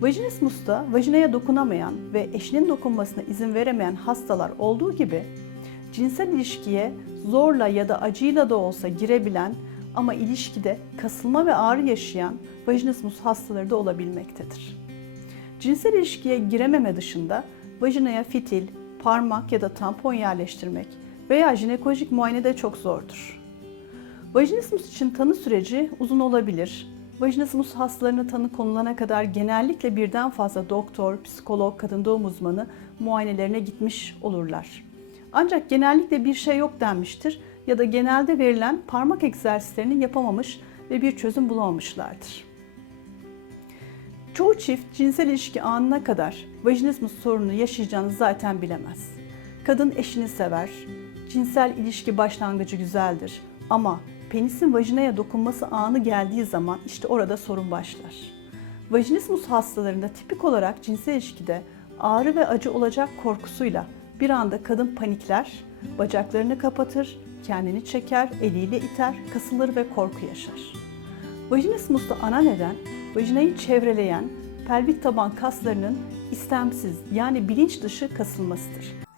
Vajinismus'ta vajinaya dokunamayan ve eşinin dokunmasına izin veremeyen hastalar olduğu gibi cinsel ilişkiye zorla ya da acıyla da olsa girebilen ama ilişkide kasılma ve ağrı yaşayan vajinismus hastaları da olabilmektedir. Cinsel ilişkiye girememe dışında vajinaya fitil, parmak ya da tampon yerleştirmek veya jinekolojik muayene de çok zordur. Vajinismus için tanı süreci uzun olabilir. Vajinismus hastalarına tanı konulana kadar genellikle birden fazla doktor, psikolog, kadın doğum uzmanı muayenelerine gitmiş olurlar. Ancak genellikle bir şey yok denmiştir ya da genelde verilen parmak egzersizlerini yapamamış ve bir çözüm bulamamışlardır. Çoğu çift cinsel ilişki anına kadar vajinismus sorunu yaşayacağını zaten bilemez. Kadın eşini sever, cinsel ilişki başlangıcı güzeldir ama penisin vajinaya dokunması anı geldiği zaman işte orada sorun başlar. Vajinismus hastalarında tipik olarak cinsel ilişkide ağrı ve acı olacak korkusuyla bir anda kadın panikler, bacaklarını kapatır, kendini çeker, eliyle iter, kasılır ve korku yaşar. Vajinismusta ana neden vajinayı çevreleyen pelvik taban kaslarının istemsiz yani bilinç dışı kasılmasıdır.